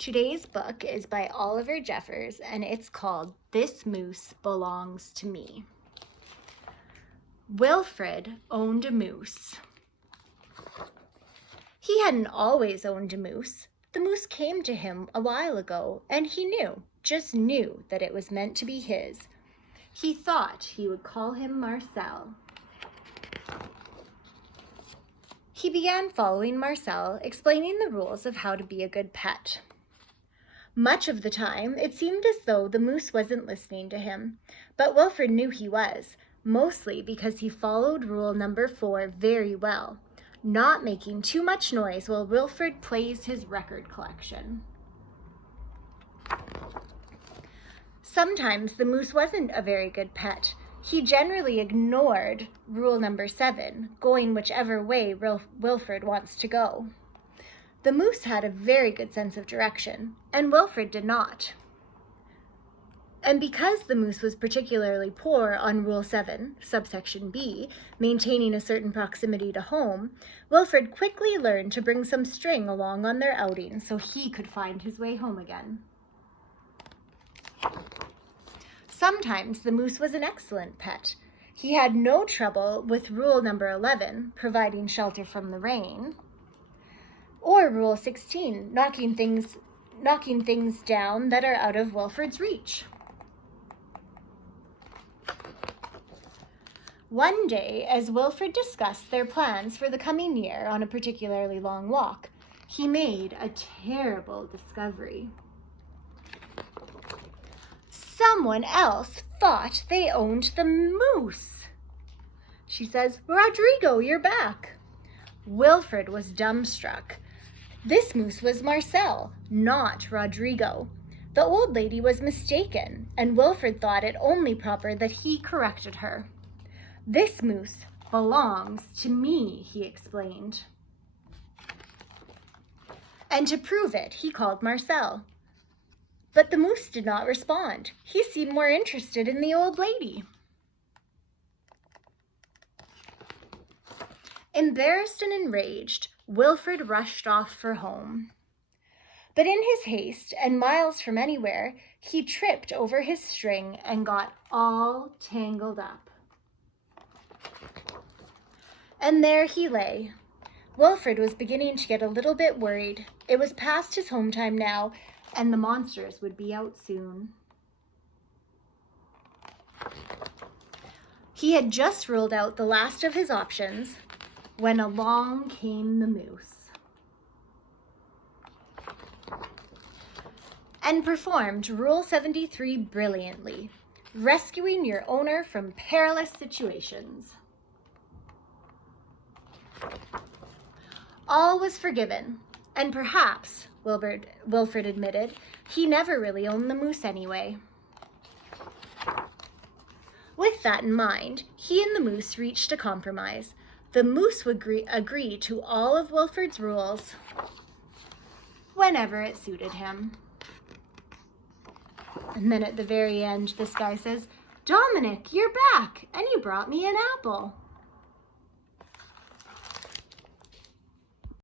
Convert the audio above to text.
Today's book is by Oliver Jeffers, and it's called This Moose Belongs to Me. Wilfred owned a moose. He hadn't always owned a moose. The moose came to him a while ago, and he just knew that it was meant to be his. He thought he would call him Marcel. He began following Marcel, explaining the rules of how to be a good pet. Much of the time, it seemed as though the moose wasn't listening to him, but Wilfred knew he was, mostly because he followed rule number 4 very well, not making too much noise while Wilfred plays his record collection. Sometimes the moose wasn't a very good pet. He generally ignored rule number 7, going whichever way Wilfred wants to go. The moose had a very good sense of direction, and Wilfred did not. And because the moose was particularly poor on Rule 7, subsection B, maintaining a certain proximity to home, Wilfred quickly learned to bring some string along on their outings so he could find his way home again. Sometimes the moose was an excellent pet. He had no trouble with rule number 11, providing shelter from the rain, or rule 16, knocking things down that are out of Wilfred's reach. One day, as Wilfred discussed their plans for the coming year on a particularly long walk, he made a terrible discovery. Someone else thought they owned the moose. She says, "Rodrigo, you're back." Wilfred was dumbstruck. This moose was Marcel, not Rodrigo. The old lady was mistaken, and Wilfred thought it only proper that he corrected her. "This moose belongs to me," he explained. And to prove it, he called Marcel. But the moose did not respond. He seemed more interested in the old lady. Embarrassed and enraged, Wilfred rushed off for home. But in his haste, and miles from anywhere, he tripped over his string and got all tangled up. And there he lay. Wilfred was beginning to get a little bit worried. It was past his home time now, and the monsters would be out soon. He had just ruled out the last of his options when along came the moose and performed Rule 73 brilliantly, rescuing your owner from perilous situations. All was forgiven, and perhaps, Wilfred admitted, he never really owned the moose anyway. With that in mind, he and the moose reached a compromise. The moose would agree to all of Wilfred's rules whenever it suited him. And then at the very end, this guy says, "Dominic, you're back, and you brought me an apple."